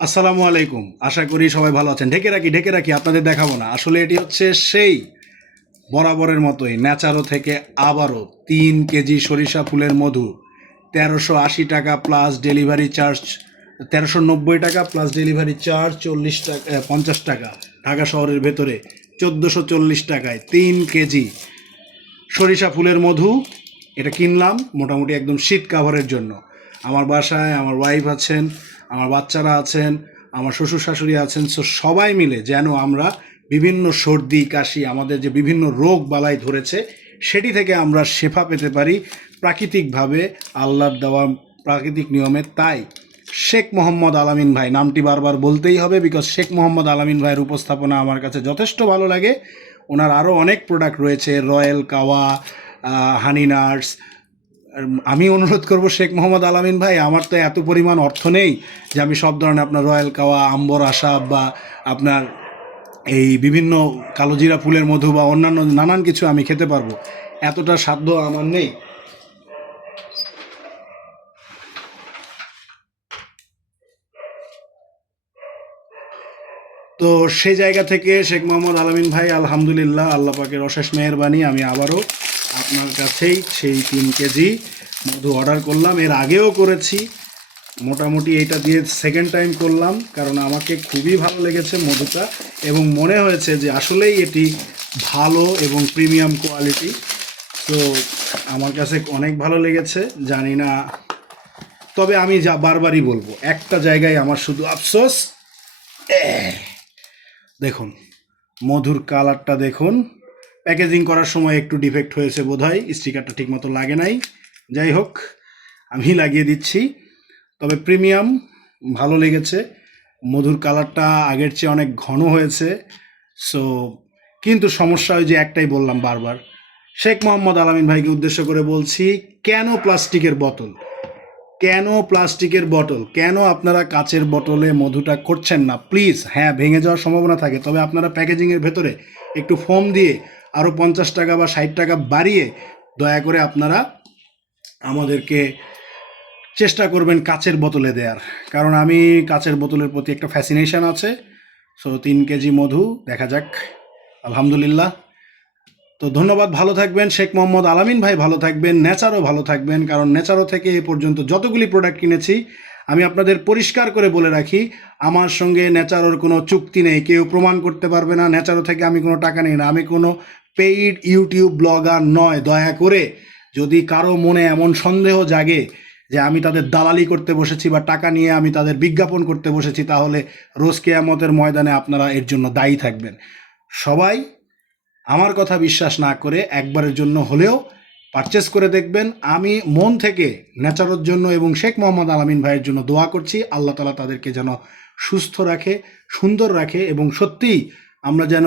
আসসালামু আলাইকুম। আশা করি সবাই ভালো আছেন। ঢেকে রাখি আপনাদের দেখাবো না। আসলে এটি হচ্ছে সেই বরাবরের মতোই ন্যাচারো থেকে আবারও 3 কেজি সরিষা ফুলের মধু, 1380 টাকা প্লাস ডেলিভারি চার্জ, 1390 টাকা প্লাস ডেলিভারি চার্জ 40 টাকা, 50 টাকা। ঢাকা শহরের ভেতরে 1440 টাকায় 3 কেজি সরিষা ফুলের মধু। এটা কিনলাম মোটামুটি একদম শীত কাভারের জন্য। আমার বাসায় আমার ওয়াইফ আছেন, আমার বাচ্চারা আছেন, আমার শ্বশুর শাশুড়ি আছেন। সো সবাই মিলে যেন আমরা বিভিন্ন সর্দি কাশি, আমাদের যে বিভিন্ন রোগ বালাই ধরেছে সেটি থেকে আমরা শেফা পেতে পারি প্রাকৃতিকভাবে, আল্লাহর দেওয়া প্রাকৃতিক নিয়মে। তাই শেখ মোহাম্মদ আলামিন ভাই, নামটি বারবার বলতেই হবে বিকজ শেখ মোহাম্মদ আলামিন ভাইয়ের উপস্থাপনা আমার কাছে যথেষ্ট ভালো লাগে। ওনার আরও অনেক প্রোডাক্ট রয়েছে, রয়্যাল কাওয়া, হানি নাটস। আমি অনুরোধ করব শেখ মোহাম্মদ আলামিন ভাই, আমার তো এত পরিমাণ অর্থ নেই যে আমি সব ধরনের আপনার রয়্যাল কাওয়া, আম্বর আসাব বা আপনার এই বিভিন্ন কালোজিরা ফুলের মধু বা অন্যান্য নানান কিছু আমি খেতে পারবো, এতটা সাধ্য আমার নেই। তো সেই জায়গা থেকে শেখ মোহাম্মদ আলামিন ভাই, আলহামদুলিল্লাহ, আল্লাহ পাকের অশেষ মেহেরবানি, আমি আবারও আপনার কাছেই সেই 3 কেজি মধু অর্ডার করলাম। এর আগেও করেছি, মোটামুটি এটা দিয়ে সেকেন্ড টাইম করলাম কারণ আমাকে খুবই ভালো লেগেছে মধুটা এবং মনে হয়েছে যে আসলেই এটি ভালো এবং প্রিমিয়াম কোয়ালিটি। তো আমার কাছে অনেক ভালো লেগেছে, জানি না, তবে আমি যা বারবারই বলবো, একটা জায়গায় আমার শুধু আফসোস, দেখুন মধুর কালারটা দেখুন। প্যাকেজিং করার সময় একটু ডিফেক্ট হয়েছে বোধহয়, স্টিকারটা ঠিকমতো লাগে নাই। যাই হোক, আমি লাগিয়ে দিচ্ছি। তবে প্রিমিয়াম, ভালো লেগেছে। মধুর কালারটা আগের চেয়ে অনেক ঘন হয়েছে। সো কিন্তু সমস্যা ওই যে একটাই বললাম বারবার, শেখ মোহাম্মদ আলামিন ভাইকে উদ্দেশ্য করে বলছি, কেন প্লাস্টিকের বোতল, কেন প্লাস্টিকের বোতল, কেন আপনারা কাচের বোতলে মধুটা করছেন না প্লিজ? হ্যাঁ, ভেঙে যাওয়ার সম্ভাবনা থাকে, তবে আপনারা প্যাকেজিংয়ের ভেতরে একটু ফোম দিয়ে আরও 50 টাকা বা 60 টাকা বাড়িয়ে দয়া করে আপনারা আমাদেরকে চেষ্টা করবেন কাচের বোতলে দেওয়ার, কারণ আমি কাচের বোতলের প্রতি একটা ফ্যাসিনেশন আছে। সো 3 কেজি মধু, দেখা যাক, আলহামদুলিল্লাহ। তো ধন্যবাদ, ভালো থাকবেন শেখ মোহাম্মদ আলামিন ভাই, ভালো থাকবেন, নেচারও ভালো থাকবেন, কারণ নেচারও থেকে এ পর্যন্ত যতগুলি প্রোডাক্ট কিনেছি আমি আপনাদের পরিষ্কার করে বলে রাখি, আমার সঙ্গে নেচারোর কোনো চুক্তি নেই, কেউ প্রমাণ করতে পারবে না নেচারো থেকে আমি কোনো টাকা নিই না, আমি কোনো পেইড ইউটিউব ব্লগার নয়। দয়া করে যদি কারো মনে এমন সন্দেহ জাগে যে আমি তাদের দালালি করতে বসেছি বা টাকা নিয়ে আমি তাদের বিজ্ঞাপন করতে বসেছি, তাহলে রোজ কেয়ামতের ময়দানে আপনারা এর জন্য দায়ী থাকবেন। সবাই আমার কথা বিশ্বাস না করে একবারের জন্য হলেও পারচেস করে দেখবেন। আমি মন থেকে ন্যাচারের জন্য এবং শেখ মোহাম্মদ আলামিন ভাইয়ের জন্য দোয়া করছি, আল্লাহ তালা তাদেরকে যেন সুস্থ রাখে, সুন্দর রাখে এবং সত্যিই আমরা যেন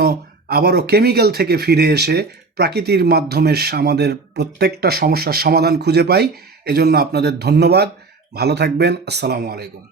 আবারও কেমিক্যাল থেকে ফিরে এসে প্রাকৃতির মাধ্যমে আমাদের প্রত্যেকটা সমস্যার সমাধান খুঁজে পাই। এজন্য আপনাদের ধন্যবাদ, ভালো থাকবেন, আসসালামু আলাইকুম।